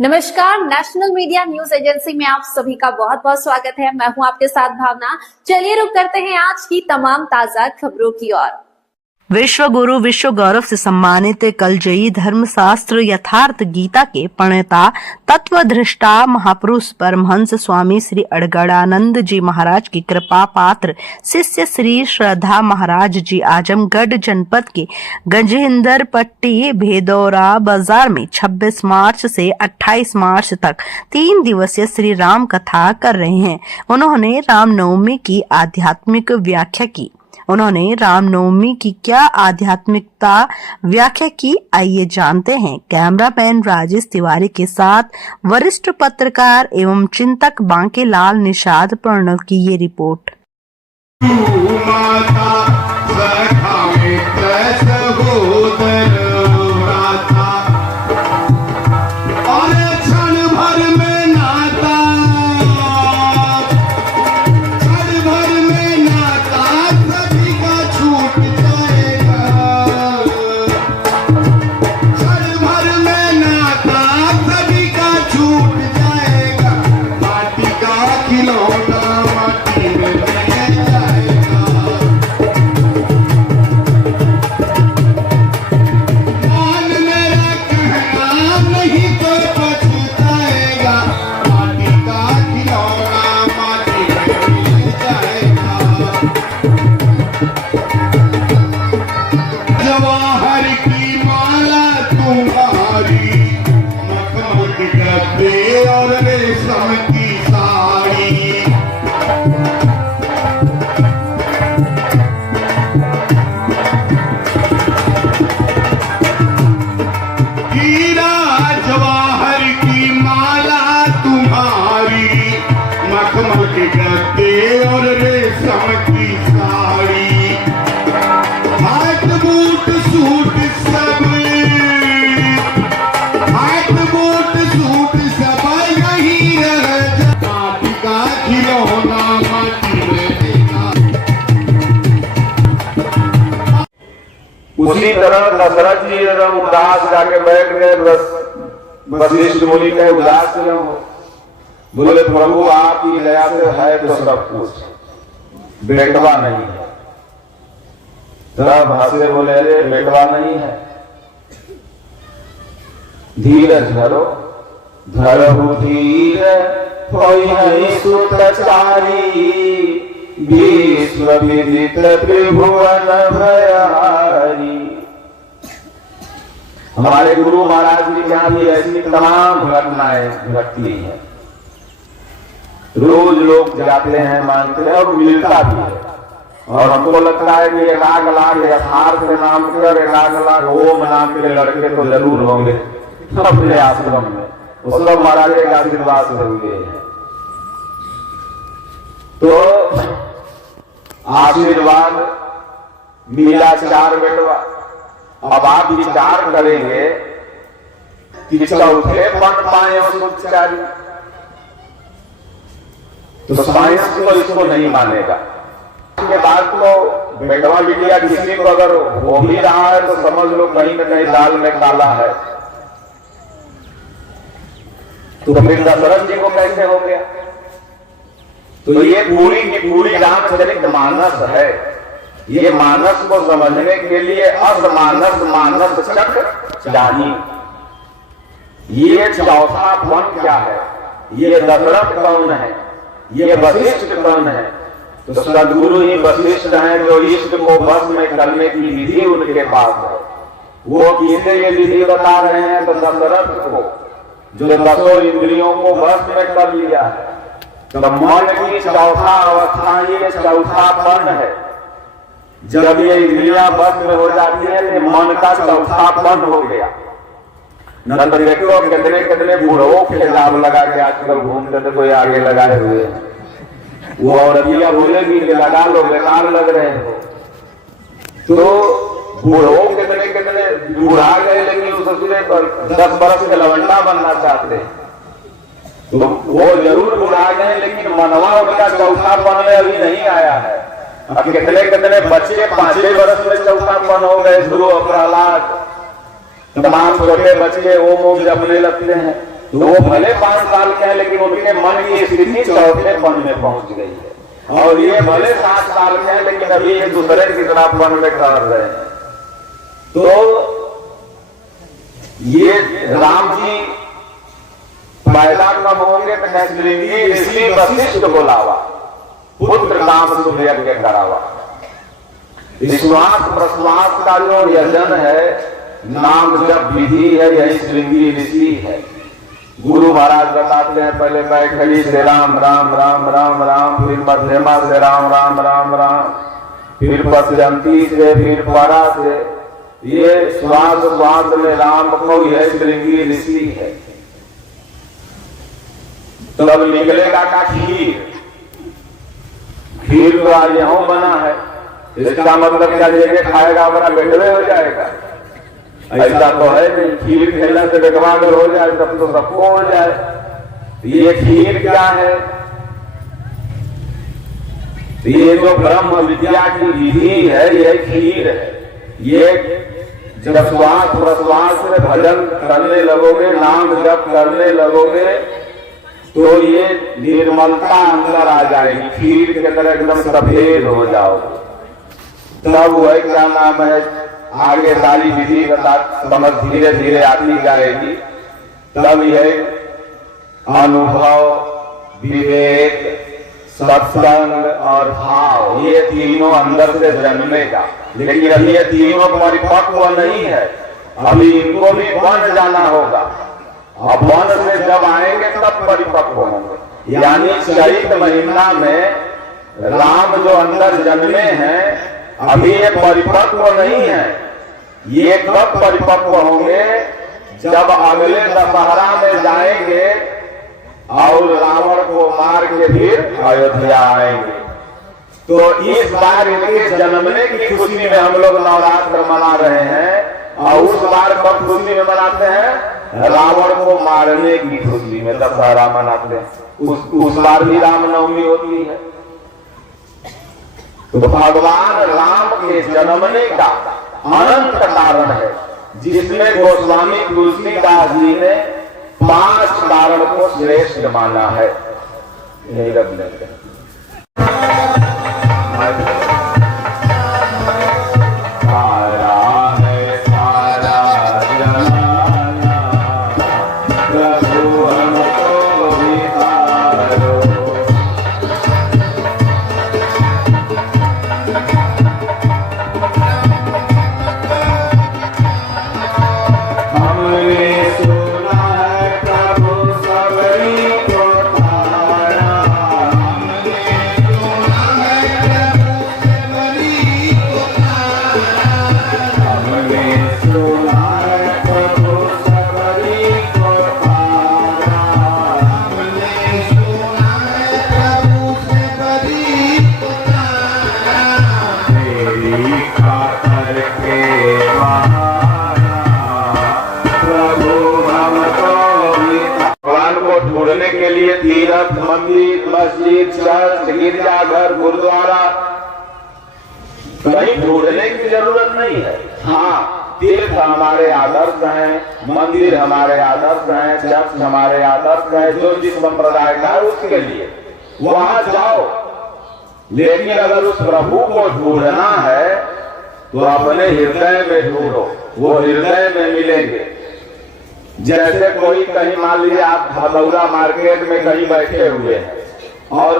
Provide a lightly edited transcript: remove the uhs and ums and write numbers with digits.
नमस्कार, national media news agency में आप सभी का बहुत बहुत स्वागत है। मैं हूं आपके साथ भावना। चलिए रुक करते हैं आज की तमाम ताजा खबरों की ओर। विश्व गुरु विश्व गौरव से सम्मानित कलजयी धर्मशास्त्र यथार्थ गीता के प्रणेता तत्वदृष्टा महापुरुष परमहंस स्वामी श्री अड़गड़ानंद जी महाराज की कृपा पात्र शिष्य श्री श्रद्धा महाराज जी आजमगढ़ जनपद के गजेंद्र पट्टी भेदौरा बाजार में 26 मार्च से 28 मार्च तक 3 दिवसीय श्री राम कथा कर रहे हैं। उन्होंने रामनवमी की आध्यात्मिक व्याख्या की। उन्होंने रामनवमी की क्या आध्यात्मिकता व्याख्या की, आइए जानते हैं। कैमरामैन राजेश तिवारी के साथ वरिष्ठ पत्रकार एवं चिंतक बांकेलाल निषाद प्रणव की ये रिपोर्ट। और रेशम की साड़ी हीरा जवाहर की माला तुम्हारी, मखमल के गद्दे और रेशम की साड़ी, हाथ बूट सूट सब, हाथ बूट सूट सब यही रह माटी का खिलौना माटी में देना। उसी तरह दशरथ जी जब उदास जाके बैठ गए, वशिष्ठ मुनि के उदास क्यों हो? बोले प्रभु आपकी दया से है तो सब कुछ, बेटवा नहीं है। तब हंसे बोले अरे बेटवा नहीं है, धीरज धरो, धरहु धीर होई है सुतचारी, विश्व विदित त्रिभुवन भयहारी। हमारे गुरु महाराज जी के यहाँ भी ऐसी तमाम घटनाएं घटती हैं। रोज लोग जाते हैं, मानते हैं और मिलता भी है। और हमको लगता है कि 1 लाख यथार्थ के नाम के और 1 लाख ओम नाम के लड़के तो जरूर होंगे अपने आश्रम में। वो सब महाराज के आशीर्वाद से हुए हैं। तो आशीर्वाद मिला 4 बेटवा। अब आप विचार करेंगे कि चौथे बन पाए उसचारी, तो साइंस तो इसको नहीं मानेगा। के बाद तो बेटवा बिटिया किसी को अगर हो भी रहा है तो समझ लो कहीं न कहीं दाल में काला है। तो फिर दशरथ जी को कैसे हो गया? तो ये पूरी की पूरी रामचरित मानस है। ये मानस को समझने के लिए असमानस मानस चक्र चाहिए। ये चौथा पन क्या है? ये दशरथ कौन है? ये वशिष्ठ कौन है? तो सदगुरु ही वशिष्ठ हैं जो इष्ट को बस में करने की विधि उनके पास है। वो किसे ये विधि बता रहे हैं? तो दशरथ को, जो 10 इंद्रियों को बस में कर लिया है। तो मन की चौथा अवस्था ये चौथापन है। जब ये इंद्रियां बस में हो जाती है तो मन का चौथापन हो गया। न तो देखो कितने कितने बूढ़ों के लाभ लगा के आजकल घूमते थे, कोई आगे लगाए हुए हैं। वो औरतिया बोलेगी कि लगा लो, बेकार लग रहे हो। तो बूढ़ों कितने कितने बुढ़ा गए, लेकिन उसके 10 बरस के लवंडा बनना चाहते हैं। तो वो जरूर बुढ़ा गए, लेकिन मनवा उनका चौथापन में अभी नहीं आया है। अब कितने कितने बच्चे 5 वर्ष में चौथापन हो गए। ध्रुव, प्रहलाद, तमाम छोटे बच्चे ओम ओम जपने लगते हैं। तो वो भले 5 साल के हैं, लेकिन उनके मन की स्थिति चौथे पन में पहुंच गई है। और ये भले 7 साल के हैं, लेकिन अभी एक दूसरे की तरह पन में कर रहे हैं। तो ये राम जी पैदा कब होंगे तो श्रृंगी ऋषि वशिष्ठ बुलावा, पुत्र काम शुभ यज्ञ करावा। श्वास प्रश्वास का जो यजन है, नाम जब विधि है, यही श्रृंगी ऋषि है। गुरु महाराज बताते हैं, पहले बैठली से राम राम राम राम राम, फिर मध्यमा से राम राम राम राम, फिर पश्चंती से, फिर परा से। ये श्वास श्वास में राम को यह श्रृंगी ऋषि है। तब निकलेगा का खीर। खीर तो आज यहां बना है, इसका मतलब क्या, लेके खाएगा बड़ा बेटवे हो जाएगा। ऐसा तो है नहीं, खीर खेलने से बेटवा अगर हो जाए तब तो सबको हो जाए। ये खीर क्या है? ये जो ब्रह्म विद्या की विधि है, ये खीर है। ये जब श्वास प्रश्वास में भजन करने लगोगे, नाम जप करने लगोगे, तो ये निर्मलता अंदर आ जाएगी, खीर के तरह एकदम सफेद हो जाओगे। तब वह क्या नाम है, आगे सारी विधि बता समझ धीरे धीरे आती जाएगी। तब यह अनुभव, विवेक, सत्संग और भाव, ये तीनों अंदर से जन्मेगा। लेकिन अभी ये तीनों परिपक्व नहीं है, अभी इनको भी बन जाना होगा। अब वन से जब आएंगे तब परिपक्व होंगे। यानी चैत महीना में राम जो अंदर जन्मे हैं, अभी ये परिपक्व नहीं है। ये कब परिपक्व होंगे? जब अगले दशहरा में जाएंगे और रावण को मार के फिर अयोध्या आएंगे। तो इस बार इनके जन्मने की खुशी में हम लोग नवरात्र मना रहे हैं, और उस बार कब खुशी में मनाते हैं? रावण को मारने की खुशी में दशहरा मनाते हैं। उस बार भी रामनवमी होती है। तो भगवान राम के जन्मने का अनंत कारण है, जिसमें गोस्वामी तुलसीदास जी ने 5 कारण को श्रेष्ठ माना है। यही रख लेते हैं। ढूंढने के लिए तीर्थ, मंदिर, मस्जिद, चर्च, गिरजाघर, गुरुद्वारा कहीं ढूंढने की जरूरत नहीं है। हाँ, तीर्थ हमारे आदर्श हैं, मंदिर हमारे आदर्श हैं, चर्च हमारे आदर्श है। जो जिस संप्रदाय का है उसके लिए वहां जाओ। लेकिन अगर उस प्रभु को ढूंढना है तो अपने हृदय में ढूंढो, वो हृदय में मिलेंगे। जैसे कोई कहीं मान लीजिए आप भदौरा मार्केट में कहीं बैठे हुए हैं और